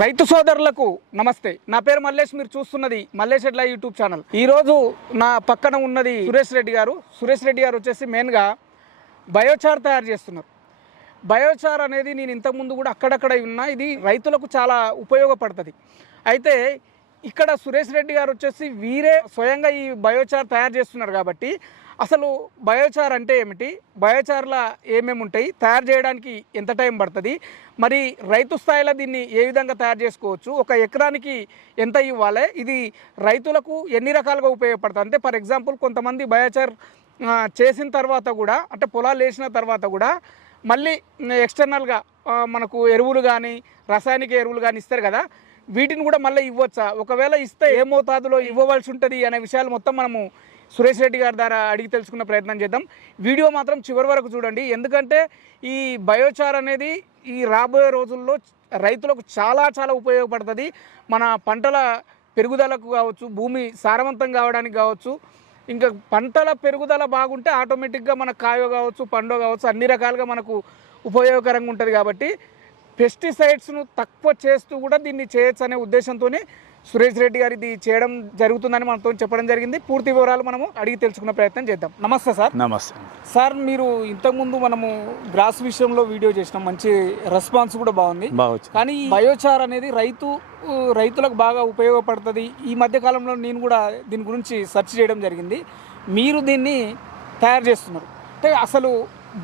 రైతు సోదరులకు నమస్తే. నా పేరు మల్లేష్ మీరు చూస్తున్నది మల్లేష్ ఎడ్ల యూట్యూబ్ ఛానల్. ఈ రోజు నా పక్కన ఉన్నది సురేష్ రెడ్డి గారు. సురేష్ రెడ్డి గారు వచ్చేసి మెయిన్గా బయోచార్ తయారు చేస్తున్నారు. బయోచార్ అనేది నేను ఇంతకుముందు కూడా అక్కడక్కడ ఉన్నా ఇది రైతులకు చాలా ఉపయోగపడుతుంది. అయితే ఇక్కడ సురేష్ రెడ్డి గారు వచ్చేసి వీరే స్వయంగా ఈ బయోచార్ తయారు చేస్తున్నారు కాబట్టి అసలు బయోచార్ అంటే ఏమిటి? బయోచార్ల ఏమేమి ఉంటాయి? తయారు చేయడానికి ఎంత టైం పడుతుంది? మరి రైతు స్థాయిలో దీన్ని ఏ విధంగా తయారు చేసుకోవచ్చు? ఒక ఎకరానికి ఎంత ఇవ్వాలి? ఇది రైతులకు ఎన్ని రకాలుగా ఉపయోగపడుతుంది? అంటే ఫర్ ఎగ్జాంపుల్ కొంతమంది బయోచార్ చేసిన తర్వాత కూడా అంటే పొలాలు వేసిన తర్వాత కూడా మళ్ళీ ఎక్స్టర్నల్గా మనకు ఎరువులు కానీ రసాయనిక ఎరువులు కానీ ఇస్తారు కదా వీటిని కూడా మళ్ళీ ఇవ్వచ్చా? ఒకవేళ ఇస్తే ఏ మోతాదులో ఇవ్వవలసి ఉంటుంది అనే విషయాలు మొత్తం మనము సురేష్ రెడ్డి గారి ద్వారా అడిగి తెలుసుకున్న ప్రయత్నం చేద్దాం. వీడియో మాత్రం చివరి వరకు చూడండి. ఎందుకంటే ఈ బయోచార్ అనేది ఈ రాబోయే రోజుల్లో రైతులకు చాలా చాలా ఉపయోగపడుతుంది. మన పంటల పెరుగుదలకు కావచ్చు భూమి సారవంతం కావడానికి కావచ్చు ఇంకా పంటల పెరుగుదల బాగుంటే ఆటోమేటిక్గా మన కాయో కావచ్చు పండో కావచ్చు అన్ని రకాలుగా మనకు ఉపయోగకరంగా ఉంటుంది కాబట్టి పెస్టిసైడ్స్ను తక్కువ చేస్తూ కూడా దీన్ని చేయొచ్చు అనే ఉద్దేశంతోనే సురేష్ రెడ్డి గారు ఇది చేయడం జరుగుతుందని మనతో చెప్పడం జరిగింది. పూర్తి వివరాలు మనము అడిగి తెలుసుకునే ప్రయత్నం చేద్దాం. నమస్తే సార్. నమస్తే. సార్ మీరు ఇంతకుముందు మనము గ్రాస్ విషయంలో వీడియో చేసినాం. మంచి రెస్పాన్స్ కూడా బాగుంది. కానీ బయోచార్ అనేది రైతు రైతులకు బాగా ఉపయోగపడుతుంది. ఈ మధ్య కాలంలో నేను కూడా దీని గురించి సెర్చ్ చేయడం జరిగింది. మీరు దీన్ని తయారు చేస్తున్నారు. అంటే అసలు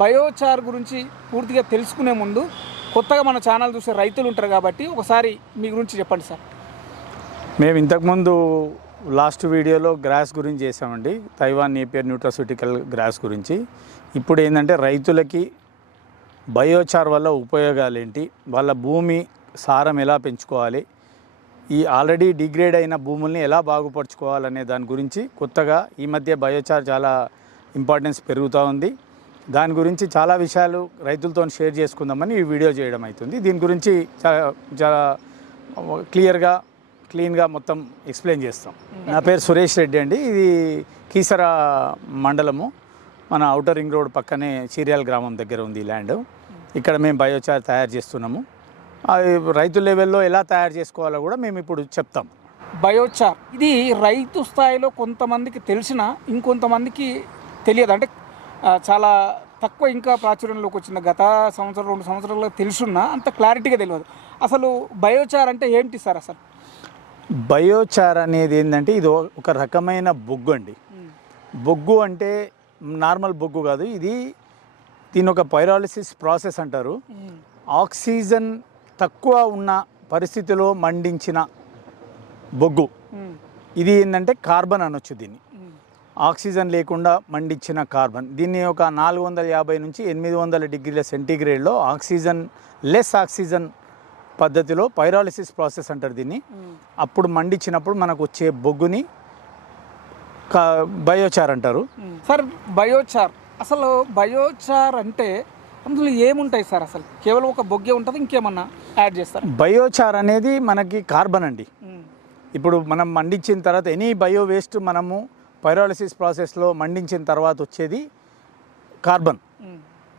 బయోచార్ గురించి పూర్తిగా తెలుసుకునే ముందు కొత్తగా మన ఛానల్ చూసే రైతులు ఉంటారు కాబట్టి ఒకసారి మీ గురించి చెప్పండి సార్. మేము ఇంతకుముందు లాస్ట్ వీడియోలో గ్రాస్ గురించి చేసామండి తైవాన్ నేపియర్ న్యూట్రాసిటికల్ గ్రాస్ గురించి. ఇప్పుడు ఏంటంటే రైతులకి బయోచార్ వల్ల ఉపయోగాలు ఏంటి వాళ్ళ భూమి సారం ఎలా పెంచుకోవాలి? ఈ ఆల్రెడీ డిగ్రేడ్ అయిన భూముల్ని ఎలా బాగుపరుచుకోవాలనే దాని గురించి కొత్తగా ఈ మధ్య బయోచార్ చాలా ఇంపార్టెన్స్ పెరుగుతూ ఉంది. దాని గురించి చాలా విషయాలు రైతులతో షేర్ చేసుకుందామని ఈ వీడియో చేయడం అవుతుంది దీని గురించి చాలా చాలా క్లియర్గా క్లీన్గా మొత్తం ఎక్స్ప్లెయిన్ చేస్తాం. నా పేరు సురేష్ రెడ్డి అండి. ఇది కీసర మండలము. మన అవుటర్ రింగ్ రోడ్ పక్కనే చీర్యాల గ్రామం దగ్గర ఉంది ఈ ల్యాండ్. ఇక్కడ మేము బయోచార్ తయారు చేస్తున్నాము. అది రైతు లెవెల్లో ఎలా తయారు చేసుకోవాలో కూడా మేము ఇప్పుడు చెప్తాం. బయోచార్. ఇది రైతు స్థాయిలో కొంతమందికి తెలిసిన ఇంకొంతమందికి తెలియదు. అంటే చాలా తక్కువ ఇంకా ప్రాచుర్యంలోకి వచ్చింది గత సంవత్సరం రెండు సంవత్సరాల్లో తెలుసున్నా అంత క్లారిటీగా తెలియదు. అసలు బయోచార్ అంటే ఏంటి సార్ అసలు? బయోచార్ అనేది ఏంటంటే ఇది ఒక రకమైన బొగ్గు అండి బొగ్గు అంటే నార్మల్ బొగ్గు కాదు ఇది దీని ఒక పైరాలిసిస్ ప్రాసెస్ అంటారు. ఆక్సిజన్ తక్కువ ఉన్న పరిస్థితిలో మండించిన బొగ్గు. ఇది ఏంటంటే కార్బన్ అనొచ్చు దీన్ని. ఆక్సిజన్ లేకుండా మండించిన కార్బన్. దీన్ని ఒక నాలుగు వందల యాభై నుంచి ఎనిమిది వందల డిగ్రీల సెంటీగ్రేడ్లో ఆక్సిజన్ లెస్ ఆక్సిజన్ పద్ధతిలో పైరాలిసిస్ ప్రాసెస్ అంటారు దీన్ని. అప్పుడు మండించినప్పుడు మనకు వచ్చే బొగ్గుని బయోచార్ అంటారు. Sir biochar. అసలు బయోచార్ అంటే అందులో ఏముంటాయి సార్ అసలు? కేవలం ఒక బొగ్గే ఉంటుంది ఇంకేమన్నా యాడ్ చేస్తారు? బయోచార్ అనేది మనకి కార్బన్ అండి. ఇప్పుడు మనం మండించిన తర్వాత ఎనీ బయో వేస్ట్ మనము పైరాలిసిస్ ప్రాసెస్లో మండించిన తర్వాత వచ్చేది కార్బన్.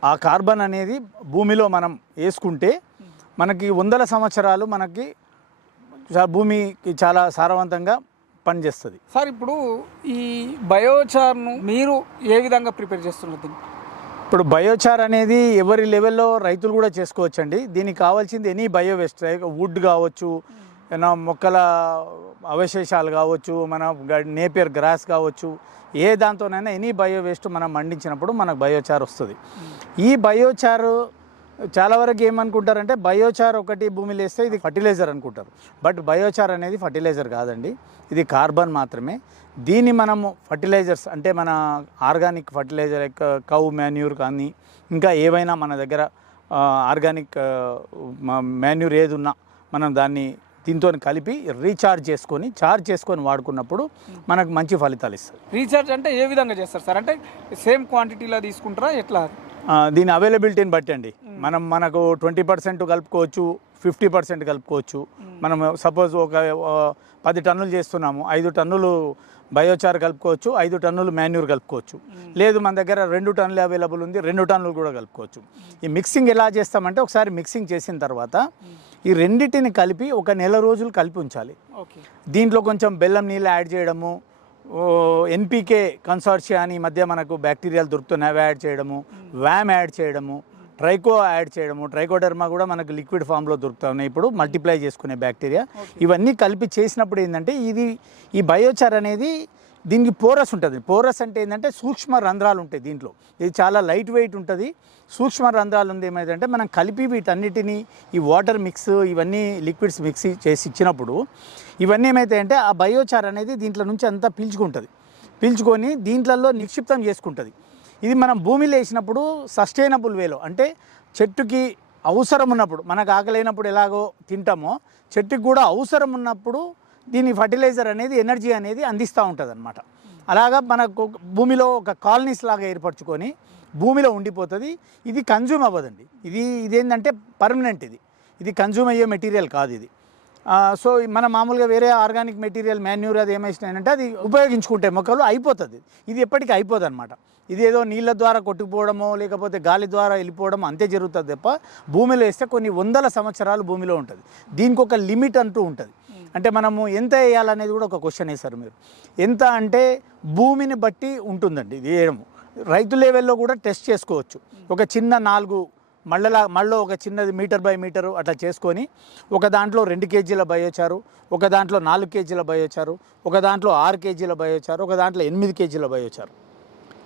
ఆ కార్బన్ అనేది భూమిలో మనం వేసుకుంటే మనకి వందల సంవత్సరాలు మనకి భూమికి చాలా సారవంతంగా పనిచేస్తుంది. సార్ ఇప్పుడు ఈ బయోచార్ను మీరు ఏ విధంగా ప్రిపేర్ చేస్తున్నారు ఇప్పుడు బయోచార్ అనేది ఎవరి లెవెల్లో రైతులు కూడా చేసుకోవచ్చండి. దీనికి కావాల్సింది ఎనీ బయో వేస్ట్ వుడ్ కావచ్చు మొక్కల అవశేషాలు కావచ్చు మన నేపియర్ గ్రాస్ కావచ్చు ఏ దాంతోనైనా ఎనీ బయో వేస్ట్ మనం మండించినప్పుడు మనకు బయోచార్ వస్తుంది. ఈ బయోచార్ చాలా వరకు ఏమనుకుంటారంటే బయోచార్ ఒకటి భూమిలో వేస్తే ఇది ఫర్టిలైజర్ అనుకుంటారు. బట్ బయోచార్ అనేది ఫర్టిలైజర్ కాదండి. ఇది కార్బన్ మాత్రమే. దీన్ని మనము ఫర్టిలైజర్స్ అంటే మన ఆర్గానిక్ ఫర్టిలైజర్ కౌ మాన్యూర్ కానీ ఇంకా ఏవైనా మన దగ్గర ఆర్గానిక్ మాన్యూర్ ఏది ఉన్నా మనం దాన్ని దీంతో కలిపి రీఛార్జ్ చేసుకొని చార్జ్ చేసుకొని వాడుకున్నప్పుడు మనకు మంచి ఫలితాలు ఇస్తారు రీఛార్జ్ అంటే ఏ విధంగా చేస్తారు సార్? అంటే సేమ్ క్వాంటిటీలో తీసుకుంటారా? ఎట్లా? దీని అవైలబిలిటీని బట్టి అండి. మనం మనకు ట్వంటీ పర్సెంట్ కలుపుకోవచ్చు ఫిఫ్టీ పర్సెంట్ కలుపుకోవచ్చు. మనం సపోజ్ ఒక పది టన్నులు చేస్తున్నాము ఐదు టన్నులు బయోచార్ కలుపుకోవచ్చు ఐదు టన్నులు మాన్యూర్ కలుపుకోవచ్చు. లేదు మన దగ్గర రెండు టన్నులు అవైలబుల్ ఉంది రెండు టన్నులు కూడా కలుపుకోవచ్చు. ఈ మిక్సింగ్ ఎలా చేస్తామంటే ఒకసారి మిక్సింగ్ చేసిన తర్వాత ఈ రెండింటిని కలిపి ఒక నెల రోజులు కలిపి ఉంచాలి. దీంట్లో కొంచెం బెల్లం నీళ్ళు యాడ్ చేయడము ఎన్పికే కన్సార్షియా అని ఈ మధ్య మనకు బ్యాక్టీరియాలు దొరుకుతున్నాయి. అవి యాడ్ చేయడము వ్యామ్ యాడ్ చేయడము ట్రైకో యాడ్ చేయడము ట్రైకోడర్మా కూడా మనకు లిక్విడ్ ఫామ్లో దొరుకుతా ఉన్నాయి ఇప్పుడు మల్టిప్లై చేసుకునే బ్యాక్టీరియా. ఇవన్నీ కలిపి చేసినప్పుడు ఏంటంటే ఇది ఈ బయోచార్ అనేది దీనికి పోరస్ ఉంటుంది. పోరస్ అంటే ఏంటంటే సూక్ష్మ రంధ్రాలు ఉంటాయి దీంట్లో. ఇది చాలా లైట్ వెయిట్ ఉంటుంది. సూక్ష్మ రంధ్రాలు ఉంది ఏమైందంటే మనం కలిపి వీటన్నిటిని ఈ వాటర్ మిక్స్ ఇవన్నీ లిక్విడ్స్ మిక్స్ చేసి ఇచ్చినప్పుడు ఇవన్నీ ఏమైతాయంటే ఆ బయోచార్ అనేది దీంట్లో నుంచి అంతా పీల్చుకుంటుంది. పీల్చుకొని దీంట్లలో నిక్షిప్తం చేసుకుంటుంది. ఇది మనం భూమిలో వేసినప్పుడు సస్టైనబుల్ వేలో అంటే చెట్టుకి అవసరం ఉన్నప్పుడు మనకు ఆకలేనప్పుడు ఎలాగో తింటామో చెట్టుకి కూడా అవసరం ఉన్నప్పుడు దీని ఫర్టిలైజర్ అనేది ఎనర్జీ అనేది అందిస్తూ ఉంటుంది అనమాట అలాగా మనకు భూమిలో ఒక కాలనీస్ లాగా ఏర్పరచుకొని భూమిలో ఉండిపోతుంది. ఇది కన్జ్యూమ్ అవ్వదండి. ఇది ఇదేంటంటే పర్మనెంట్ ఇది. ఇది కన్జ్యూమ్ అయ్యే మెటీరియల్ కాదు ఇది. సో మన మామూలుగా వేరే ఆర్గానిక్ మెటీరియల్ మాన్యూర్ అది ఏమేసినాయంటే అది ఉపయోగించుకుంటే మొక్కలు అయిపోతుంది. ఇది ఎప్పటికీ అయిపోదు అనమాట ఇది ఏదో నీళ్ళ ద్వారా కొట్టుకుపోవడమో లేకపోతే గాలి ద్వారా వెళ్ళిపోవడం అంతే జరుగుతుంది తప్ప భూమిలో వేస్తే కొన్ని వందల సంవత్సరాలు భూమిలో ఉంటుంది. దీనికి ఒక లిమిట్ అంటూ ఉంటుంది. అంటే మనము ఎంత వేయాలనేది కూడా ఒక క్వశ్చన్ వేశారు మీరు. ఎంత అంటే భూమిని బట్టి ఉంటుందండి ఇది వేయడము. రైతు లెవెల్లో కూడా టెస్ట్ చేసుకోవచ్చు. ఒక చిన్న నాలుగు మళ్ళలా మళ్ళీ ఒక చిన్నది మీటర్ బై మీటరు అట్లా చేసుకొని ఒక దాంట్లో రెండు కేజీల బయోచారు ఒక దాంట్లో నాలుగు కేజీల బయోచారు ఒక దాంట్లో ఆరు కేజీల బయోచారు ఒక దాంట్లో ఎనిమిది కేజీల బయోచారు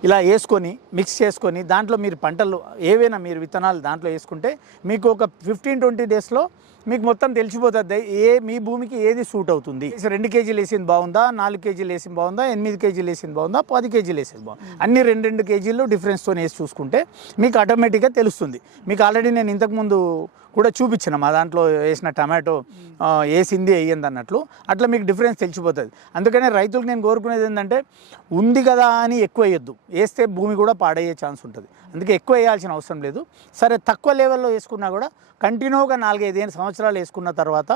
ఇలా వేసుకొని మిక్స్ చేసుకొని దాంట్లో మీరు పంటలు ఏవైనా మీరు విత్తనాలు దాంట్లో వేసుకుంటే మీకు ఒక ఫిఫ్టీన్ ట్వంటీ డేస్లో మీకు మొత్తం తెలిసిపోతుంది ఏ మీ భూమికి ఏది సూట్ అవుతుంది. రెండు కేజీలు వేసింది బాగుందా? నాలుగు కేజీలు వేసింది బాగుందా? ఎనిమిది కేజీలు వేసింది బాగుందా? పది కేజీలు వేసింది బాగుంది? అన్ని రెండు రెండు కేజీలు డిఫరెన్స్తో వేసి చూసుకుంటే మీకు ఆటోమేటిక్గా తెలుస్తుంది. మీకు ఆల్రెడీ నేను ఇంతకుముందు కూడా చూపించిన. మా దాంట్లో వేసిన టమాటో వేసింది వేయంది అన్నట్లు. అట్లా మీకు డిఫరెన్స్ తెలిసిపోతుంది. అందుకనే రైతులకు నేను కోరుకునేది ఏంటంటే ఉంది కదా అని ఎక్కువ వేయొద్దు. వేస్తే భూమి కూడా పాడయ్యే ఛాన్స్ ఉంటుంది. అందుకే ఎక్కువ వేయాల్సిన అవసరం లేదు. సరే తక్కువ లెవెల్లో వేసుకున్నా కూడా కంటిన్యూగా నాలుగైదు సంవత్సరాలు వేసుకున్న తర్వాత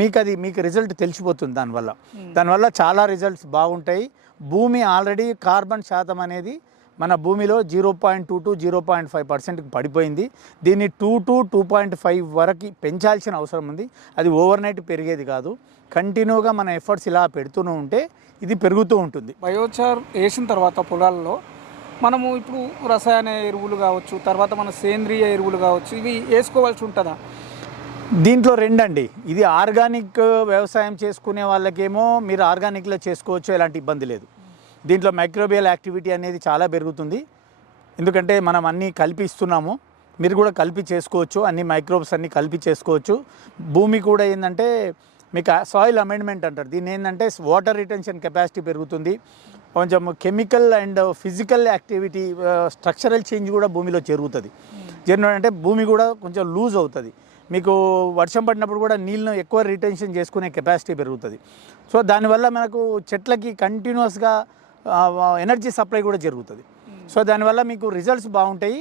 మీకు అది మీకు రిజల్ట్ తెలిసిపోతుంది దానివల్ల. దానివల్ల చాలా రిజల్ట్స్ బాగుంటాయి. భూమి ఆల్రెడీ కార్బన్ శాతం అనేది మన భూమిలో zero point two to zero point five పర్సెంట్కి పడిపోయింది. దీన్ని two to two point five వరకు పెంచాల్సిన అవసరం ఉంది. అది ఓవర్ నైట్ పెరిగేది కాదు. కంటిన్యూగా మన ఎఫర్ట్స్ ఇలా పెడుతూనే ఉంటే ఇది పెరుగుతూ ఉంటుంది. బయోచార్ వేసిన తర్వాత పొలాల్లో మనము ఇప్పుడు రసాయన ఎరువులు కావచ్చు తర్వాత మన సేంద్రియ ఎరువులు కావచ్చు ఇవి వేసుకోవాల్సి ఉంటుందా? దీంట్లో రెండండి. ఇది ఆర్గానిక్ వ్యవసాయం చేసుకునే వాళ్ళకేమో మీరు ఆర్గానిక్లో చేసుకోవచ్చు ఎలాంటి ఇబ్బంది లేదు. దీంట్లో మైక్రోబియల్ యాక్టివిటీ అనేది చాలా పెరుగుతుంది. ఎందుకంటే మనం అన్నీ కలిపి ఇస్తున్నాము. మీరు కూడా కలిపి చేసుకోవచ్చు. అన్ని మైక్రోబ్స్ అన్ని కలిపి చేసుకోవచ్చు. భూమి కూడా ఏంటంటే మీకు సాయిల్ అమెండ్మెంట్ అంటారు. దీన్ని ఏంటంటే వాటర్ రిటెన్షన్ కెపాసిటీ పెరుగుతుంది. కొంచెం chemical and physical activity structural change కూడా భూమిలో జరుగుతుంది జనరల్ అంటే భూమి కూడా కొంచెం లూజ్ అవుతుంది. మీకు వర్షం పడినప్పుడు కూడా నీళ్ళను ఎక్కువ రిటెన్షన్ చేసుకునే కెపాసిటీ పెరుగుతుంది. సో దానివల్ల మనకు చెట్లకి కంటిన్యూస్గా ఎనర్జీ సప్లై కూడా జరుగుతుంది. సో దానివల్ల మీకు రిజల్ట్స్ బాగుంటాయి.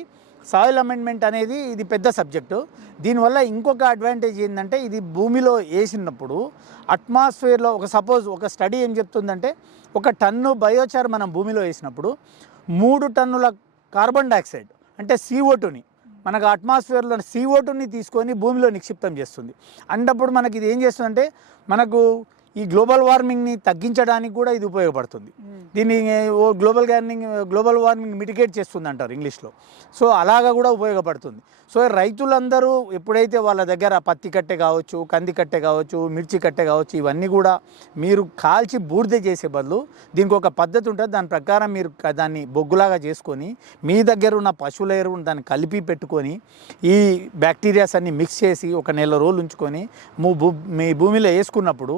సాయిల్ అమెండ్మెంట్ అనేది ఇది పెద్ద సబ్జెక్టు దీనివల్ల ఇంకొక అడ్వాంటేజ్ ఏంటంటే ఇది భూమిలో వేసినప్పుడు అట్మాస్ఫియర్లో ఒక సపోజ్ ఒక స్టడీ ఏం చెప్తుందంటే ఒక టన్ను బయోచార్ మనం భూమిలో వేసినప్పుడు మూడు టన్నుల కార్బన్ డైఆక్సైడ్ అంటే సిఓటుని మనకు అట్మాస్ఫియర్లో CO2 తీసుకొని భూమిలో నిక్షిప్తం చేస్తుంది. అంటప్పుడు మనకి ఇది ఏం చేస్తుందంటే మనకు ఈ గ్లోబల్ వార్మింగ్ని తగ్గించడానికి కూడా ఇది ఉపయోగపడుతుంది. దీన్ని ఓ global warming global warming mitigate చేస్తుంది అంటారు ఇంగ్లీష్లో. సో అలాగా కూడా ఉపయోగపడుతుంది. సో రైతులందరూ ఎప్పుడైతే వాళ్ళ దగ్గర పత్తి కట్టె కావచ్చు కంది కట్టె కావచ్చు మిర్చి కట్టె కావచ్చు ఇవన్నీ కూడా మీరు కాల్చి బూడిద చేసే బదులు దీనికి ఒక పద్ధతి ఉంటుంది. దాని ప్రకారం మీరు దాన్ని బొగ్గులాగా చేసుకొని మీ దగ్గర ఉన్న పశువుల ఎరువును దాన్ని కలిపి పెట్టుకొని ఈ బ్యాక్టీరియాస్ అన్ని మిక్స్ చేసి ఒక నెల రోజులు ఉంచుకొని మీ భూమిలో వేసుకున్నప్పుడు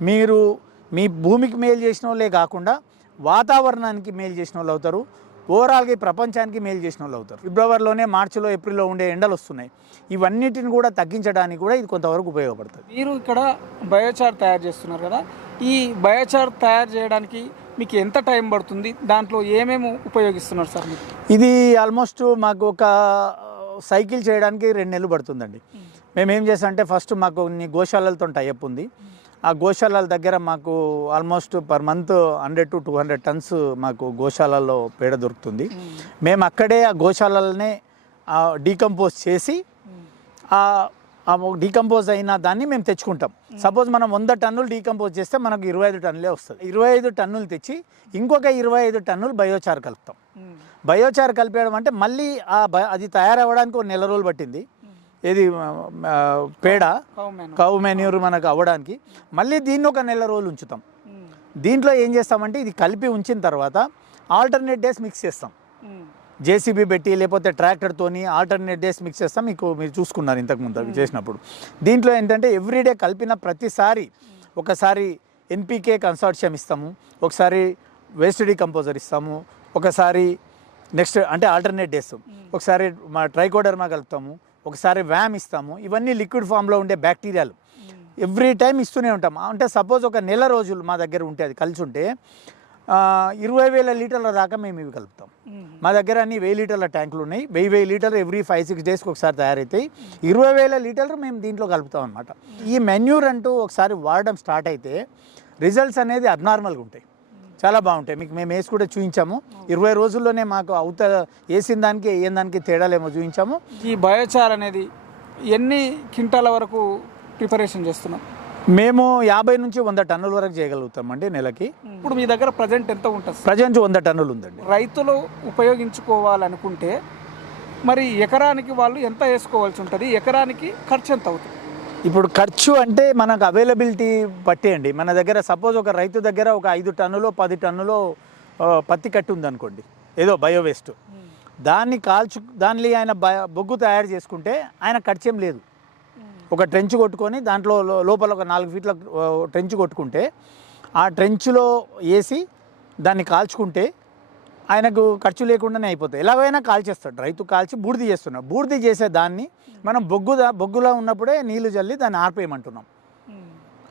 మీరు మీ భూమికి మేలు చేసిన వాళ్ళే కాకుండా వాతావరణానికి మేలు చేసిన వాళ్ళు అవుతారు. ఓవరాల్గా ఈ ప్రపంచానికి మేలు చేసిన వాళ్ళు అవుతారు. ఫిబ్రవరిలోనే మార్చిలో ఏప్రిల్లో ఉండే ఎండలు వస్తున్నాయి. ఇవన్నిటిని కూడా తగ్గించడానికి కూడా ఇది కొంతవరకు ఉపయోగపడుతుంది. మీరు ఇక్కడ బయోచార్ తయారు చేస్తున్నారు కదా. ఈ బయోచార్ తయారు చేయడానికి మీకు ఎంత టైం పడుతుంది? దాంట్లో ఏమేమి ఉపయోగిస్తున్నారు సార్ ఇది ఆల్మోస్ట్ మాకు ఒక సైకిల్ చేయడానికి రెండు నెలలు పడుతుందండి. మేము. ఏం చేస్తాం అంటే ఫస్ట్ మాకు కొన్ని గోశాలలతో టైఅప్ ఉంది. ఆ గోశాలల దగ్గర మాకు almost per month hundred to two hundred tons మాకు గోశాలల్లో పేడ దొరుకుతుంది. మేము అక్కడే ఆ గోశాలనే డీకంపోజ్ చేసి ఆ డీకంపోజ్ అయిన దాన్ని మేము తెచ్చుకుంటాం. సపోజ్ మనం వంద టన్నులు డీకంపోజ్ చేస్తే మనకు ఇరవై ఐదు టన్నులే వస్తుంది. ఇరవై ఐదు టన్నులు తెచ్చి ఇంకొక ఇరవై ఐదు టన్నులు బయోచార్ కలుపుతాం. బయోచార్ కలిపేయడం అంటే మళ్ళీ ఆ బ- అది తయారవ్వడానికి ఒక నెల రోజులు పట్టింది. ఏది పేడ? కౌ మెన్యూర్ మనకు అవ్వడానికి. మళ్ళీ దీన్ని ఒక నెల రోజులు ఉంచుతాం. దీంట్లో ఏం చేస్తామంటే ఇది కలిపి ఉంచిన తర్వాత ఆల్టర్నేట్ డేస్ మిక్స్ చేస్తాం. జేసీబీ పెట్టి లేకపోతే ట్రాక్టర్తోని ఆల్టర్నేట్ డేస్ మిక్స్ చేస్తాం. మీకు మీరు చూసుకున్నారు ఇంతకుముందు అవి చేసినప్పుడు. దీంట్లో ఏంటంటే ఎవ్రీడే కలిపిన ప్రతిసారి ఒకసారి ఎన్పికే కన్సార్టియం ఇస్తాము. ఒకసారి వేస్ట్ కంపోజర్ ఇస్తాము. ఒకసారి నెక్స్ట్ అంటే ఆల్టర్నేట్ డేస్ ఒకసారి మా ట్రైకోడర్మా కలుపుతాము. ఒకసారి వ్యామ్ ఇస్తాము. ఇవన్నీ లిక్విడ్ ఫామ్లో ఉండే బ్యాక్టీరియాలు. ఎవ్రీ టైం ఇస్తూనే ఉంటాం. అంటే సపోజ్ ఒక నెల రోజులు మా దగ్గర ఉంటే అది కలిసి ఉంటే ఇరవై వేల లీటర్ల దాకా మేము ఇవి కలుపుతాం. మా దగ్గర అన్ని వెయ్యి లీటర్ల ట్యాంకులు ఉన్నాయి. వెయ్యి వెయ్యి లీటర్లు ఎవ్రీ ఫైవ్ సిక్స్ డేస్కి ఒకసారి తయారవుతాయి ఇరవై వేల లీటర్లు మేము దీంట్లో కలుపుతాం అనమాట ఈ మెన్యూర్ అంటూ ఒకసారి వాడడం స్టార్ట్ అయితే రిజల్ట్స్ అనేది అబ్నార్మల్గా ఉంటాయి. చాలా బాగుంటాయి. మీకు మేము వేసి కూడా చూపించాము ఇరవై రోజుల్లోనే మాకు అవుత వేసిన దానికి వేయని దానికి తేడాలేమో చూపించాము ఈ బయోచార్ అనేది ఎన్ని క్వింటాల వరకు ప్రిపరేషన్ చేస్తున్నాం? మేము యాభై నుంచి వంద టన్నుల వరకు చేయగలుగుతామండి నెలకి. ఇప్పుడు మీ దగ్గర ప్రజెంట్ ఎంత ఉంటుంది? ప్రజెంట్ వంద టన్నులు ఉందండి. రైతులు ఉపయోగించుకోవాలనుకుంటే మరి ఎకరానికి వాళ్ళు ఎంత వేసుకోవాల్సి ఉంటుంది? ఎకరానికి ఖర్చు ఎంత అవుతుంది? ఇప్పుడు ఖర్చు అంటే మనకు అవైలబిలిటీ బట్టి అండి మన దగ్గర సపోజ్ ఒక రైతు దగ్గర ఒక ఐదు టన్నులో పది టన్నులో పత్తి కట్టి ఉందనుకోండి. ఏదో బయో వేస్ట్ దాన్ని కాల్చు దాన్ని ఆయన బొగ్గు తయారు చేసుకుంటే ఆయన ఖర్చు లేదు. ఒక ట్రెంచ్ కొట్టుకొని దాంట్లో లోపల ఒక నాలుగు ఫీట్ల ట్రెంచ్ కొట్టుకుంటే ఆ ట్రెంచ్లో వేసి దాన్ని కాల్చుకుంటే ఆయనకు ఖర్చు లేకుండానే అయిపోతాయి. ఎలాగైనా కాల్చేస్తాడు. రైతు కాల్చి బూడిద చేస్తున్నాడు. బూడిద చేసే దాన్ని మనం బొగ్గు బొగ్గులో ఉన్నప్పుడే నీళ్ళు చల్లి దాన్ని ఆర్పేయమంటున్నాం.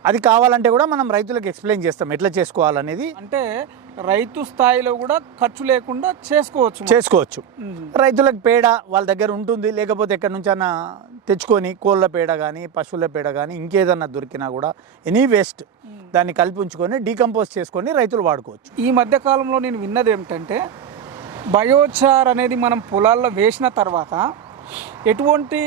అది కావాలంటే కూడా మనం రైతులకు ఎక్స్ప్లెయిన్ చేస్తాం. ఎట్లా చేసుకోవాలనేది అంటే రైతు స్థాయిలో కూడా ఖర్చు లేకుండా చేసుకోవచ్చు చేసుకోవచ్చు. రైతులకు పేడ వాళ్ళ దగ్గర ఉంటుంది. లేకపోతే ఎక్కడి నుంచైనా తెచ్చుకొని కోళ్ళ పేడ కానీ పశువుల పేడ కానీ ఇంకేదన్నా దొరికినా కూడా ఎనీ వేస్ట్. దాన్ని కలిపి ఉంచుకొని డీకంపోజ్ చేసుకొని రైతులు వాడుకోవచ్చు. ఈ మధ్య కాలంలో నేను విన్నది ఏమిటంటే బయోచార్ అనేది మనం పొలాల్లో వేసిన తర్వాత ఎటువంటి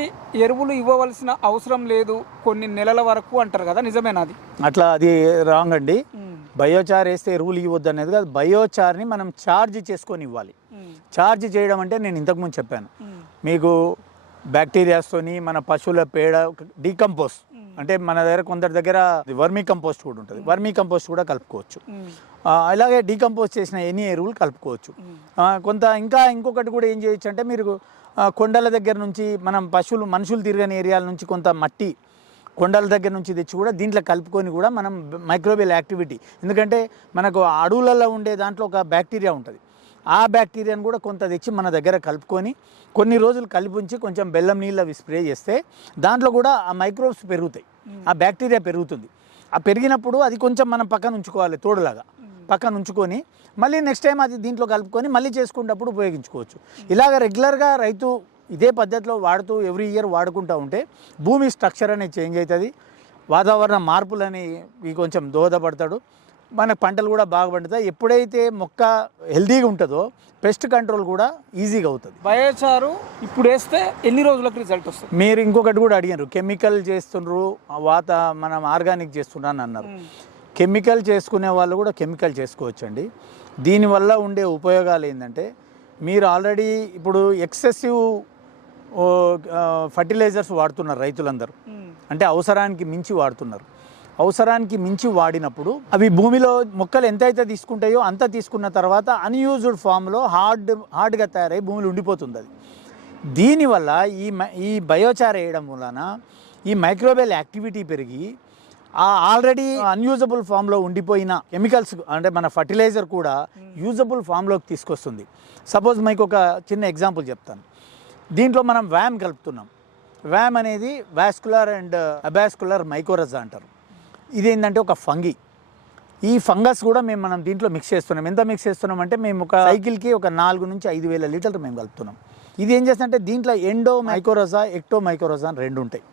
ఎరువులు ఇవ్వవలసిన అవసరం లేదు కొన్ని నెలల వరకు అంటారు కదా నిజమేనా అది? అట్లా అది రాంగ్ అండి. బయోచార్ వేస్తే ఎరువులు ఇవ్వద్దు అనేది కాదు. బయోచార్ని మనం ఛార్జ్ చేసుకొని ఇవ్వాలి. ఛార్జ్ చేయడం అంటే నేను ఇంతకుముందు చెప్పాను. మీకు బ్యాక్టీరియాస్తోని మన పశువుల పేడ డీకంపోజ్. అంటే మన దగ్గర కొందరి దగ్గర వర్మీ కంపోస్ట్ కూడా ఉంటుంది. వర్మీ కంపోస్ట్ కూడా కలుపుకోవచ్చు. అలాగే డీకంపోజ్ చేసిన ఎన్ని ఎరువులు కలుపుకోవచ్చు. కొంత ఇంకా ఇంకొకటి కూడా ఏం చేయొచ్చు అంటే మీరు కొండల దగ్గర నుంచి మనం పశువులు మనుషులు తిరగని ఏరియాల నుంచి కొంత మట్టి కొండల దగ్గర నుంచి తెచ్చి కూడా దీంట్లో కలుపుకొని కూడా మనం మైక్రోబియల్ యాక్టివిటీ. ఎందుకంటే మనకు అడవులలో ఉండే దాంట్లో ఒక బ్యాక్టీరియా ఉంటుంది. ఆ బ్యాక్టీరియాని కూడా కొంత తెచ్చి మన దగ్గర కలుపుకొని కొన్ని రోజులు కలిపి ఉంచి కొంచెం బెల్లం నీళ్ళు అవి స్ప్రే చేస్తే దాంట్లో కూడా ఆ మైక్రోబ్స్ పెరుగుతాయి. ఆ బ్యాక్టీరియా పెరుగుతుంది. ఆ పెరిగినప్పుడు అది కొంచెం మనం పక్కన ఉంచుకోవాలి తోడులాగా. పక్కన ఉంచుకొని మళ్ళీ నెక్స్ట్ టైం అది దీంట్లో కలుపుకొని మళ్ళీ చేసుకున్నప్పుడు ఉపయోగించుకోవచ్చు. ఇలాగ రెగ్యులర్గా రైతు ఇదే పద్ధతిలో వాడుతూ ఎవ్రీ ఇయర్ వాడుకుంటూ ఉంటే భూమి స్ట్రక్చర్ అనేది చేంజ్ అవుతుంది. వాతావరణ మార్పులని కొంచెం దోహదపడతాడు. మన పంటలు కూడా బాగా పండుతాయి. ఎప్పుడైతే మొక్క హెల్తీగా ఉంటుందో పెస్ట్ కంట్రోల్ కూడా ఈజీగా అవుతుంది. బయోచారు ఇప్పుడు వేస్తే ఎన్ని రోజులకు రిజల్ట్ వస్తుంది? మీరు ఇంకొకటి కూడా అడిగారు. కెమికల్ చేస్తుండ్రు వాత మనం ఆర్గానిక్ చేస్తున్నా అని అన్నారు కెమికల్ చేసుకునే వాళ్ళు కూడా కెమికల్ చేసుకోవచ్చండి. దీనివల్ల ఉండే ఉపయోగాలు ఏంటంటే మీరు ఆల్రెడీ ఇప్పుడు ఎక్సెసివ్ ఫర్టిలైజర్స్ వాడుతున్నారు రైతులందరూ. అంటే అవసరానికి మించి వాడుతున్నారు. అవసరానికి మించి వాడినప్పుడు అవి భూమిలో మొక్కలు ఎంతైతే తీసుకుంటాయో అంత తీసుకున్న తర్వాత అన్యూజ్డ్ ఫామ్లో హార్డ్ హార్డ్గా తయారై భూమిలో ఉండిపోతుంది అది. దీనివల్ల ఈ ఈ బయోచార్ వేయడం వలన ఈ మైక్రోబియల్ యాక్టివిటీ పెరిగి ఆ ఆల్రెడీ అన్యూజబుల్ ఫామ్లో ఉండిపోయిన కెమికల్స్ అంటే మన ఫర్టిలైజర్ కూడా యూజబుల్ ఫామ్లోకి తీసుకొస్తుంది. సపోజ్ మీకు ఒక చిన్న ఎగ్జాంపుల్ చెప్తాను. దీంట్లో మనం వ్యామ్ కలుపుతున్నాం. వ్యామ్ అనేది వాస్కులర్ అండ్ అబాస్కులర్ మైకోరజా అంటారు. ఇదేంటంటే ఒక ఫంగి. ఈ ఫంగస్ కూడా మేము మనం దీంట్లో మిక్స్ చేస్తున్నాం. ఎంత మిక్స్ చేస్తున్నాం అంటే మేము ఒక సైకిల్కి ఒక నాలుగు నుంచి ఐదు వేల లీటర్లు మేము కలుపుతున్నాం. ఇది ఏం చేస్తుందంటే దీంట్లో ఎండో మైకోరోజా ఎక్టో మైక్రోరోజా అని రెండు ఉంటాయి.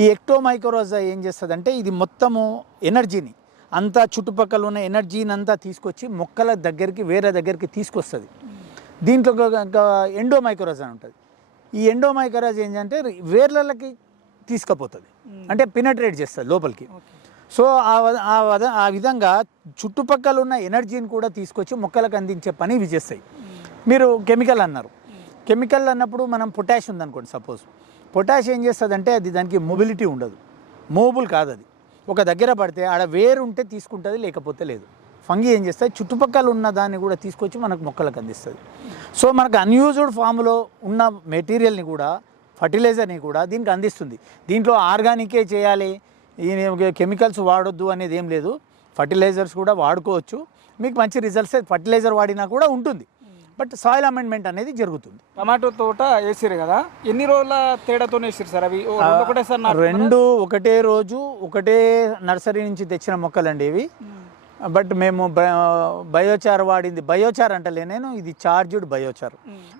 ఈ ఎక్టోమైక్రోజా ఏం చేస్తుందంటే ఇది మొత్తము ఎనర్జీని అంతా చుట్టుపక్కల ఉన్న ఎనర్జీని అంతా తీసుకొచ్చి మొక్కల దగ్గరికి వేరే దగ్గరికి తీసుకొస్తుంది. దీంట్లో ఎండోమైక్రోజ్ అని ఉంటుంది. ఈ ఎండోమైక్రోజ్ ఏంటంటే వేర్లకి తీసుకుపోతుంది. అంటే పినట్రేట్ చేస్తుంది లోపలికి. సో ఆ ఆ వద- ఆ విధంగా చుట్టుపక్కల ఉన్న ఎనర్జీని కూడా తీసుకొచ్చి మొక్కలకు అందించే పని ఇవి చేస్తాయి మీరు కెమికల్ అన్నారు. కెమికల్ అన్నప్పుడు మనం పొటాష్ ఉందనుకోండి సపోజ్. పొటాష్ ఏం చేస్తుందంటే అది దానికి మొబిలిటీ ఉండదు. మూబుల్ కాదు అది ఒక దగ్గర పడితే ఆడ వేరు ఉంటే తీసుకుంటుంది లేకపోతే లేదు. ఫంగి ఏం చేస్తుంది? చుట్టుపక్కల ఉన్న దాన్ని కూడా తీసుకొచ్చి మనకు మొక్కలకు అందిస్తుంది. సో మనకు అన్యూజ్డ్ ఫామ్లో ఉన్న మెటీరియల్ని కూడా ఫర్టిలైజర్ని కూడా దీనికి అందిస్తుంది. దీంట్లో ఆర్గానికే చేయాలి ఈ కెమికల్స్ వాడొద్దు అనేది ఏం లేదు. ఫర్టిలైజర్స్ కూడా వాడుకోవచ్చు. మీకు మంచి రిజల్ట్స్ ఫర్టిలైజర్ వాడినా కూడా ఉంటుంది. బట్ సాయిల్ అమెండ్మెంట్ అనేది జరుగుతుంది. టమాటో తోట వేసిరు కదా? ఎన్ని రోజుల తేడాతో వేసిరు సార్? అవి ఒకటేసారి? రెండు ఒకటే రోజు ఒకటే నర్సరీ నుంచి తెచ్చిన మొక్కలండి ఇవి. బట్ మేము బయోచార్ వాడింది. బయోచార్ అంటలే నేను ఇది చార్జ్డ్ బయోచార్.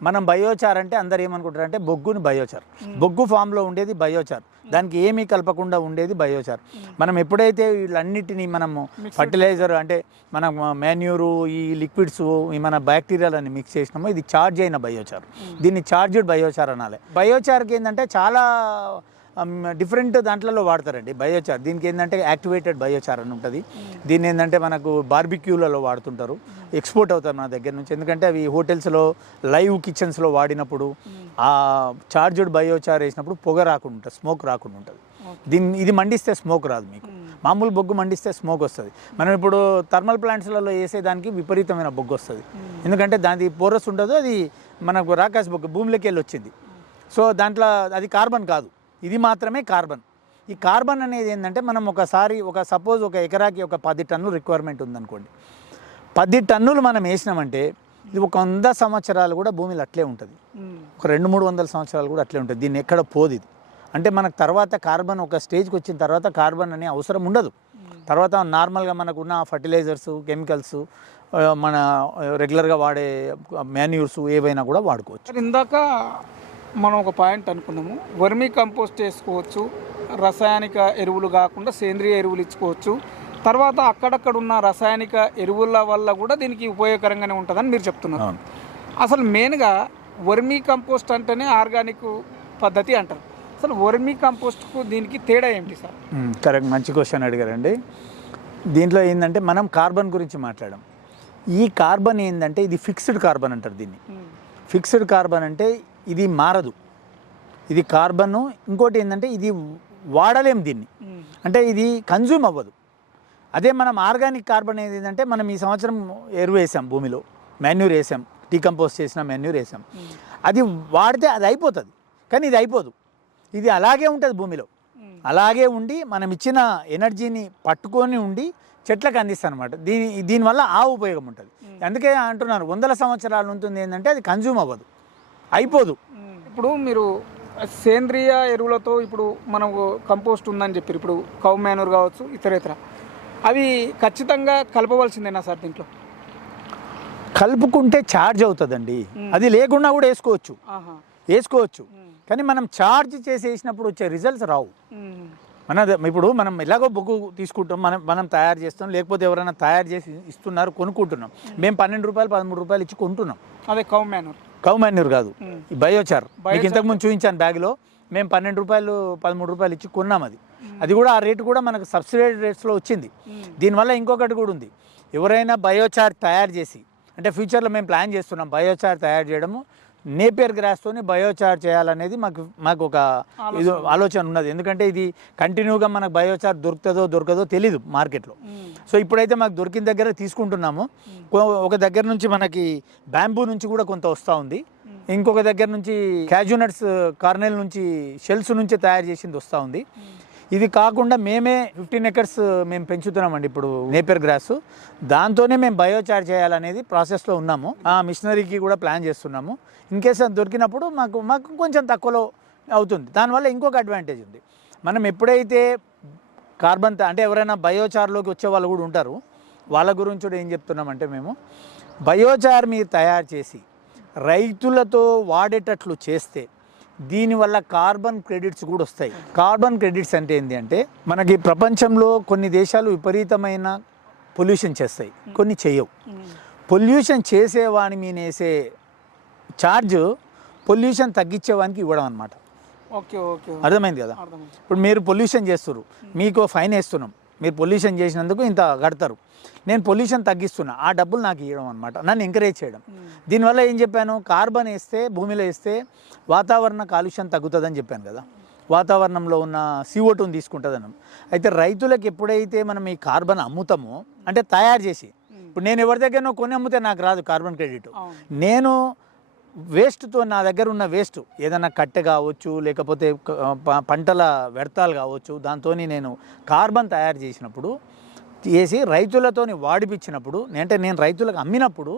మనం బయోచార్ అంటే అందరు ఏమనుకుంటారు అంటే బొగ్గుని బయోచార్. బొగ్గు ఫామ్లో ఉండేది బయోచార్. దానికి ఏమీ కలపకుండా ఉండేది బయోచార్ మనం ఎప్పుడైతే వీళ్ళన్నిటిని మనము ఫర్టిలైజర్ అంటే మనం మాన్యూరు ఈ లిక్విడ్స్ ఈ మన బ్యాక్టీరియాలని మిక్స్ చేసినామో ఇది చార్జ్ అయిన బయోచార్ దీన్ని చార్జ్డ్ బయోచార్ అనాలి. బయోచార్కి ఏంటంటే చాలా డిఫరెంట్ దాంట్లలో వాడతారండి. బయోచార్ దీనికి ఏంటంటే యాక్టివేటెడ్ బయోచార్ అని ఉంటుంది. దీన్ని ఏంటంటే మనకు బార్బిక్యూలలో వాడుతుంటారు. ఎక్స్పోర్ట్ అవుతారు మన దగ్గర నుంచి. ఎందుకంటే అవి హోటల్స్లో లైవ్ కిచెన్స్లో వాడినప్పుడు ఆ చార్జ్డ్ బయోచార్ వేసినప్పుడు పొగ రాకుండా ఉంటుంది స్మోక్ రాకుండా ఉంటుంది. దీన్ని ఇది మండిస్తే స్మోక్ రాదు మీకు. మామూలు బొగ్గు మండిస్తే స్మోక్ వస్తుంది. మనం ఇప్పుడు థర్మల్ ప్లాంట్స్లలో వేసేదానికి విపరీతమైన బొగ్గు వస్తుంది. ఎందుకంటే దాని పోరస్ ఉండదు అది మనకు రాకాశ బొగ్గు భూమిలోకి వెళ్ళి వచ్చింది. సో దాంట్లో అది కార్బన్ కాదు. ఇది మాత్రమే కార్బన్. ఈ కార్బన్ అనేది ఏంటంటే మనం ఒకసారి ఒక సపోజ్ ఒక ఎకరాకి ఒక పది టన్నులు రిక్వైర్మెంట్ ఉందనుకోండి. పది టన్నులు మనం వేసినామంటే ఇది ఒక వంద సంవత్సరాలు కూడా భూమిలో అట్లే ఉంటుంది. ఒక రెండు మూడు వందల సంవత్సరాలు కూడా అట్లే ఉంటుంది. దీన్ని ఎక్కడ పోదు ఇది. అంటే మనకు తర్వాత కార్బన్ ఒక స్టేజ్కి వచ్చిన తర్వాత కార్బన్ అనే అవసరం ఉండదు. తర్వాత నార్మల్గా మనకున్న ఫర్టిలైజర్స్ కెమికల్స్ మన రెగ్యులర్గా వాడే మాన్యూర్స్ ఏవైనా కూడా వాడుకోవచ్చు. ఇందాక మనం ఒక పాయింట్ అనుకున్నాము. వర్మీ కంపోస్ట్ చేసుకోవచ్చు రసాయనిక ఎరువులు కాకుండా సేంద్రియ ఎరువులు ఇచ్చుకోవచ్చు. తర్వాత అక్కడక్కడ ఉన్న రసాయనిక ఎరువుల వల్ల కూడా దీనికి ఉపయోగకరంగానే ఉంటుందని మీరు చెప్తున్నారు. అసలు మెయిన్గా వర్మీ కంపోస్ట్ అంటేనే ఆర్గానిక్ పద్ధతి అంటారు. అసలు వర్మీ కంపోస్ట్కు దీనికి తేడా ఏంటి సార్? కరెక్ట్. మంచి క్వశ్చన్ అడిగారండి. దీంట్లో ఏంటంటే మనం కార్బన్ గురించి మాట్లాడాం. ఈ కార్బన్ ఏంటంటే ఇది ఫిక్స్డ్ కార్బన్ అంటారు దీన్ని. ఫిక్స్డ్ కార్బన్ అంటే ఇది మారదు. ఇది కార్బన్ ఇంకోటి ఏంటంటే ఇది వాడలేం దీన్ని. అంటే ఇది కన్జ్యూమ్ అవ్వదు. అదే మనం ఆర్గానిక్ కార్బన్ ఏది ఏంటంటే మనం ఈ సంవత్సరం ఎరువు వేసాం భూమిలో. మాన్యూర్ వేసాం. డీకంపోజ్ చేసిన మాన్యూర్ వేసాం. అది వాడితే అది అయిపోతుంది. కానీ ఇది అయిపోదు. ఇది అలాగే ఉంటుంది భూమిలో. అలాగే ఉండి మనం ఇచ్చిన ఎనర్జీని పట్టుకొని ఉండి చెట్లకు అందిస్తాను అనమాట దీని దీనివల్ల ఆ ఉపయోగం ఉంటుంది. అందుకే అంటున్నాను వందల సంవత్సరాలు ఉంటుంది ఏంటంటే అది కన్జ్యూమ్ అవ్వదు. అయిపోదు. ఇప్పుడు మీరు సేంద్రియ ఎరువులతో ఇప్పుడు మనకు కంపోస్ట్ ఉందని చెప్పారు. ఇప్పుడు కౌ మేనూర్ కావచ్చు ఇతర ఇతర అవి ఖచ్చితంగా కలపవలసిందేనా సార్ దీంట్లో? కలుపుకుంటే ఛార్జ్ అవుతుందండి. అది లేకుండా కూడా వేసుకోవచ్చు. వేసుకోవచ్చు. కానీ మనం ఛార్జ్ చేసి వేసినప్పుడు వచ్చే రిజల్ట్స్ రావు. మన ఇప్పుడు మనం ఎలాగో బొగ్గు తీసుకుంటాం మనం మనం తయారు చేస్తాం లేకపోతే ఎవరైనా తయారు చేసి ఇస్తున్నారు కొనుక్కుంటున్నాం. మేము. పన్నెండు రూపాయలు పదమూడు రూపాయలు ఇచ్చి కొంటున్నాం. అదే కౌ మేనూర్ కౌ మాన్యూర్ కాదు. బయోచార్ మీకు. ఇంతకుముందు చూపించాను బ్యాగ్లో. మేము పన్నెండు రూపాయలు పదమూడు రూపాయలు ఇచ్చి కొన్నాం అది. అది కూడా ఆ రేటు కూడా మనకు సబ్సిడైడ్ రేట్స్లో వచ్చింది. దీనివల్ల ఇంకొకటి కూడా ఉంది. ఎవరైనా బయోచార్ తయారు చేసి అంటే ఫ్యూచర్లో మేము ప్లాన్ చేస్తున్నాం బయోచార్ తయారు చేయడము. నేపియర్ గ్రాస్తోని బయోచార్ చేయాలనేది మాకు మాకు ఒక ఇది ఆలోచన. ఉన్నది. ఎందుకంటే ఇది కంటిన్యూగా మనకు బయోచార్ దొరుకుతుందో దొరకదో తెలీదు మార్కెట్లో. సో ఇప్పుడైతే మాకు దొరికిన దగ్గర తీసుకుంటున్నాము. ఒక దగ్గర నుంచి మనకి బ్యాంబూ నుంచి కూడా కొంత వస్తూ ఉంది. ఇంకొక దగ్గర నుంచి క్యాజునట్స్ కార్నెల్ నుంచి షెల్స్ నుంచి తయారు చేసింది వస్తూ ఉంది. ఇది కాకుండా మేమే ఫిఫ్టీన్ ఎకర్స్ మేము పెంచుతున్నామండి ఇప్పుడు నేపర్ గ్రాస్. దాంతోనే మేము బయోచార్ చేయాలనేది ప్రాసెస్లో ఉన్నాము. ఆ మిషనరీకి కూడా ప్లాన్ చేస్తున్నాము. ఇన్ కేసు అది దొరికినప్పుడు మాకు మాకు కొంచెం తక్కువలో అవుతుంది. దానివల్ల ఇంకొక అడ్వాంటేజ్ ఉంది. మనం ఎప్పుడైతే కార్బన్ అంటే ఎవరైనా బయోచార్లోకి వచ్చే వాళ్ళు కూడా ఉంటారు. వాళ్ళ గురించి కూడా ఏం చెప్తున్నామంటే మేము బయోచార్ మీరు తయారు చేసి రైతులతో వాడేటట్లు చేస్తే దీనివల్ల కార్బన్ క్రెడిట్స్ కూడా వస్తాయి. కార్బన్ క్రెడిట్స్ అంటే ఏంటి అంటే మనకి ప్రపంచంలో కొన్ని దేశాలు విపరీతమైన పొల్యూషన్ చేస్తాయి. కొన్ని చేయవు. పొల్యూషన్ చేసేవాని మీద వేసే ఛార్జ్ పొల్యూషన్ తగ్గించేవానికి ఇవ్వడం అనమాట ఓకే ఓకే. అర్థమైంది కదా? ఇప్పుడు మీరు పొల్యూషన్ చేస్తున్నారు మీకు ఫైన్ వేస్తున్నాం. మీరు పొల్యూషన్ చేసినందుకు ఇంత కడతారు. నేను పొల్యూషన్ తగ్గిస్తున్నా ఆ డబ్బులు నాకు ఇవ్వడం అనమాట నన్ను ఎంకరేజ్ చేయడం. దీనివల్ల ఏం చెప్పాను? కార్బన్ వేస్తే భూమిలో వేస్తే వాతావరణ కాలుష్యం తగ్గుతుందని చెప్పాను కదా. వాతావరణంలో ఉన్న CO2 టూని తీసుకుంటుందని. అయితే రైతులకు ఎప్పుడైతే మనం ఈ కార్బన్ అమ్ముతామో అంటే తయారు చేసి ఇప్పుడు నేను ఎవరి దగ్గర కొని అమ్మితే నాకు రాదు కార్బన్ క్రెడిట్. నేను వేస్ట్తో నా దగ్గర ఉన్న వేస్ట్ ఏదైనా కట్టె కావచ్చు లేకపోతే పంటల వ్యర్థాలు కావచ్చు దాంతో నేను కార్బన్ తయారు చేసినప్పుడు చేసి రైతులతోని వాడిపించినప్పుడు అంటే నేను రైతులకు అమ్మినప్పుడు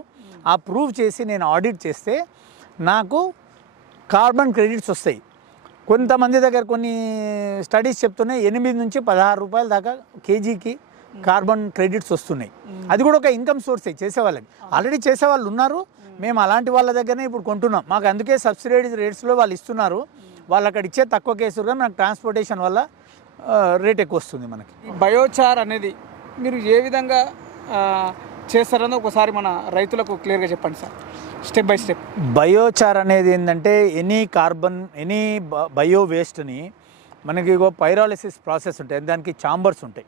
ఆ ప్రూవ్ చేసి నేను ఆడిట్ చేస్తే నాకు కార్బన్ క్రెడిట్స్ వస్తాయి. కొంతమంది దగ్గర కొన్ని స్టడీస్ చెప్తున్నాయి ఎనిమిది నుంచి పదహారు రూపాయల దాకా కేజీకి కార్బన్ క్రెడిట్స్ వస్తున్నాయి. అది కూడా ఒక ఇన్కమ్ సోర్స్ చేసేవాళ్ళకి. ఆల్రెడీ చేసేవాళ్ళు ఉన్నారు మేము. అలాంటి వాళ్ళ దగ్గరనే ఇప్పుడు కొంటున్నాం. మాకు అందుకే సబ్సిడైజ్ రేట్స్లో వాళ్ళు ఇస్తున్నారు. వాళ్ళు అక్కడ ఇచ్చే తక్కువ కేసులుగా మనకు ట్రాన్స్పోర్టేషన్ వల్ల రేట్ ఎక్కువ వస్తుంది మనకి. బయోచార్ అనేది మీరు ఏ విధంగా ఆ, చేస్తారని ఒకసారి మన రైతులకు క్లియర్గా చెప్పండి sir. Step by step. Biochar అనేది ఏంటంటే ఎనీ కార్బన్ ఎనీ బయో వేస్ట్ని మనకి ఇగో పైరాలిసిస్ ప్రాసెస్ ఉంటాయి. దానికి చాంబర్స్ ఉంటాయి.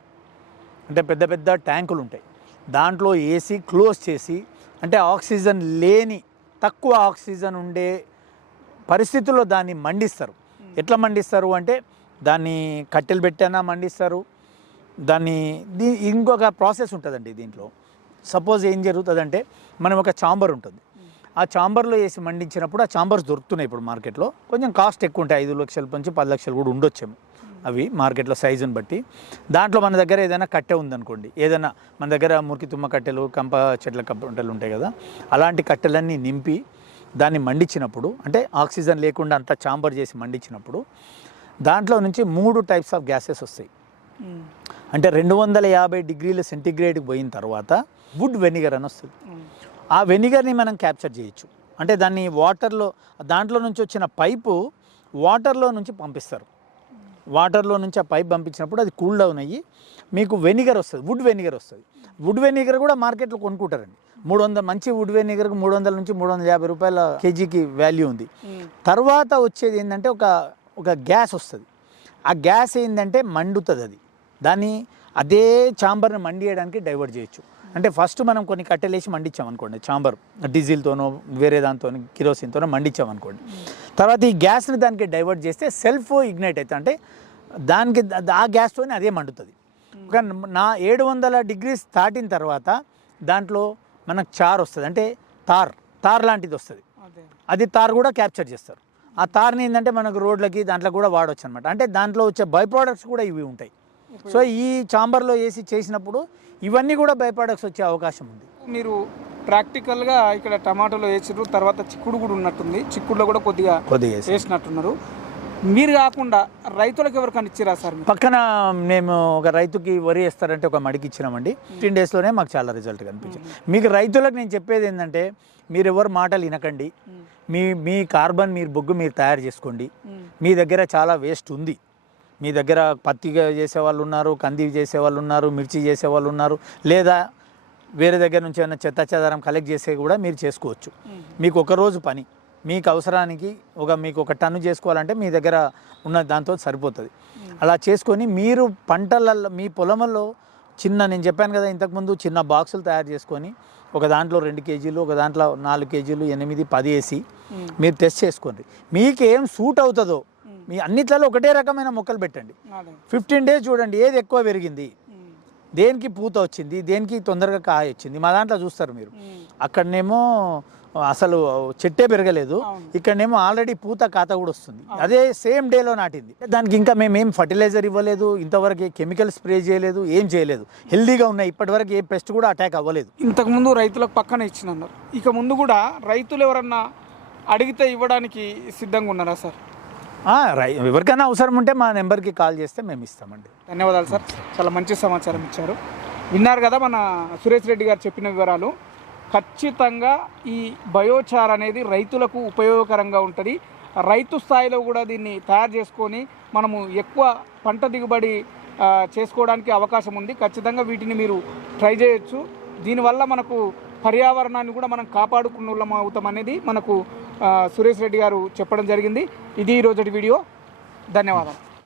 అంటే పెద్ద పెద్ద ట్యాంకులు ఉంటాయి. దాంట్లో ఏసీ క్లోజ్ చేసి అంటే ఆక్సిజన్ లేని తక్కువ ఆక్సిజన్ ఉండే పరిస్థితుల్లో దాన్ని మండిస్తారు. ఎట్లా మండిస్తారు అంటే దాన్ని కట్టెలు పెట్టైనా మండిస్తారు దాన్ని దీ ఇంకొక ప్రాసెస్ ఉంటుందండి దీంట్లో. సపోజ్ ఏం జరుగుతుందంటే మనం ఒక చాంబర్ ఉంటుంది. ఆ చాంబర్లో వేసి మండించినప్పుడు ఆ చాంబర్స్ దొరుకుతున్నాయి ఇప్పుడు మార్కెట్లో. కొంచెం కాస్ట్ ఎక్కువ ఉంటాయి ఐదు లక్షల నుంచి పది లక్షలు కూడా ఉండొచ్చేమో అవి మార్కెట్లో సైజుని బట్టి. దాంట్లో మన దగ్గర ఏదైనా కట్టె ఉందనుకోండి. ఏదైనా మన దగ్గర మురికి తుమ్మ కట్టెలు కంప చెట్ల కట్టెలు ఉంటాయి కదా. అలాంటి కట్టెలన్నీ నింపి దాన్ని మండించినప్పుడు అంటే ఆక్సిజన్ లేకుండా అంతా చాంబర్ చేసి మండించినప్పుడు దాంట్లో నుంచి మూడు టైప్స్ ఆఫ్ గ్యాసెస్ వస్తాయి. అంటే రెండు వందల యాభై డిగ్రీల సెంటిగ్రేడ్కి పోయిన తర్వాత వుడ్ వెనిగర్ అని వస్తుంది. ఆ వెనిగర్ని మనం క్యాప్చర్ చేయొచ్చు. అంటే దాన్ని వాటర్లో దాంట్లో నుంచి వచ్చిన పైపు వాటర్లో నుంచి పంపిస్తారు. వాటర్లో నుంచి ఆ పైప్ పంపించినప్పుడు అది కూల్ డౌన్ అయ్యి మీకు వెనిగర్ వస్తుంది వుడ్ వెనిగర్ వస్తుంది. వుడ్ వెనిగర్ కూడా మార్కెట్లో కొనుక్కుంటారండి. మూడు వందల మంచి వుడ్ వెనిగర్కి మూడు వందల నుంచి మూడు వందల యాభై రూపాయల కేజీకి వాల్యూ ఉంది. తర్వాత వచ్చేది ఏంటంటే ఒక ఒక గ్యాస్ వస్తుంది. ఆ గ్యాస్ ఏంటంటే మండుతుంది అది. దాన్ని అదే చాంబర్ని మండియడానికి డైవర్ట్ చేయొచ్చు. అంటే ఫస్ట్ మనం కొన్ని కట్టెలేసి మండించాం అనుకోండి చాంబర్ డీజిల్తోనో వేరే దాంతో కిరోసిన్తోనో మండించాం అనుకోండి తర్వాత ఈ గ్యాస్ని దానికి డైవర్ట్ చేస్తే సెల్ఫ్ ఇగ్నైట్ అవుతుంది. అంటే దానికి ఆ గ్యాస్తోనే అదే మండుతుంది. ఒక నా ఏడు వందల డిగ్రీస్ దాటిన తర్వాత దాంట్లో మనకు చార్ వస్తుంది. అంటే తార్ తార్ లాంటిది వస్తుంది. అదే. అది తార్ కూడా క్యాప్చర్ చేస్తారు. ఆ తార్ని ఏంటంటే మనకు రోడ్లకి దాంట్లో కూడా వాడవచ్చు అనమాట అంటే దాంట్లో వచ్చే బై ప్రోడక్ట్స్ కూడా ఇవి ఉంటాయి. సో ఈ చాంబర్లో వేసి చేసినప్పుడు ఇవన్నీ కూడా బై ప్రోడక్ట్స్ వచ్చే అవకాశం ఉంది. మీరు ప్రాక్టికల్గా ఇక్కడ టమాటోలో వేసిర్రు తర్వాత చిక్కుడు కూడా ఉన్నట్టుంది. చిక్కుడులో కూడా కొద్దిగా కొద్దిగా వేసి. వేసినట్టున్నారు. మీరు కాకుండా రైతులకు ఎవరికైనా ఇచ్చిరా సార్ మీరు? పక్కన మేము ఒక రైతుకి వరి వేస్తారంటే ఒక మడికి ఇచ్చినామండి. ఫిఫ్టీన్ డేస్లోనే మాకు చాలా రిజల్ట్ కనిపించింది. మీకు రైతులకు నేను చెప్పేది ఏంటంటే మీరు ఎవరు మాటలు వినకండి. మీ మీ కార్బన్ మీరు బొగ్గు మీరు తయారు చేసుకోండి. మీ దగ్గర చాలా వేస్ట్ ఉంది. మీ దగ్గర పత్తి చేసే వాళ్ళు ఉన్నారు కంది చేసే వాళ్ళు ఉన్నారు మిర్చి చేసే వాళ్ళు ఉన్నారు లేదా వేరే దగ్గర నుంచి ఏమైనా చెత్త చెదారం కలెక్ట్ చేసే కూడా మీరు చేసుకోవచ్చు. మీకు ఒక రోజు పని మీకు అవసరానికి ఒక మీకు ఒక టన్ను చేసుకోవాలంటే మీ దగ్గర ఉన్న దాంతో సరిపోతుంది. అలా చేసుకొని మీరు పంటలలో మీ పొలంలో చిన్న నేను చెప్పాను కదా ఇంతకుముందు చిన్న బాక్సులు తయారు చేసుకొని ఒక దాంట్లో రెండు కేజీలు ఒక దాంట్లో నాలుగు కేజీలు ఎనిమిది పది వేసి మీరు టెస్ట్ చేసుకోండి. మీకు ఏం సూట్ అవుతుందో మీ అన్నిట్లలో ఒకటే రకమైన మొక్కలు పెట్టండి. ఫిఫ్టీన్ డేస్ చూడండి ఏది ఎక్కువ పెరిగింది? దేనికి పూత వచ్చింది? దేనికి తొందరగా కాయ వచ్చింది? మా దాంట్లో చూస్తారు మీరు. అక్కడనేమో అసలు చెట్టే పెరగలేదు. ఇక్కడనేమో ఆల్రెడీ పూత కాత కూడా వస్తుంది. అదే సేమ్ డేలో నాటింది. దానికి ఇంకా మేము ఏం ఫర్టిలైజర్ ఇవ్వలేదు ఇంతవరకు కెమికల్ స్ప్రే చేయలేదు ఏం చేయలేదు. హెల్దీగా ఉన్నాయి ఇప్పటివరకు ఏ పెస్ట్ కూడా అటాక్ అవ్వలేదు. ఇంతకుముందు రైతులకు పక్కన ఇచ్చినన్నారు. ఇక ముందు కూడా రైతులు ఎవరన్నా అడిగితే ఇవ్వడానికి సిద్ధంగా ఉన్నారా సార్? ఎవరికైనా అవసరం ఉంటే మా నెంబర్కి కాల్ చేస్తే మేము ఇస్తామండి. ధన్యవాదాలు సార్. చాలా మంచి సమాచారం ఇచ్చారు. విన్నారు కదా మన సురేష్ రెడ్డి గారు చెప్పిన వివరాలు. ఖచ్చితంగా ఈ బయోచార్ అనేది రైతులకు ఉపయోగకరంగా ఉంటుంది. రైతు స్థాయిలో కూడా దీన్ని తయారు చేసుకొని మనము ఎక్కువ పంట దిగుబడి చేసుకోవడానికి అవకాశం ఉంది. ఖచ్చితంగా వీటిని మీరు ట్రై చేయొచ్చు. దీనివల్ల మనకు పర్యావరణాన్ని కూడా మనం కాపాడుకున్న వాళ్ళం అవుతాం అనేది మనకు సురేష్ రెడ్డి గారు చెప్పడం జరిగింది. ఇది ఈరోజు వీడియో. ధన్యవాదాలు.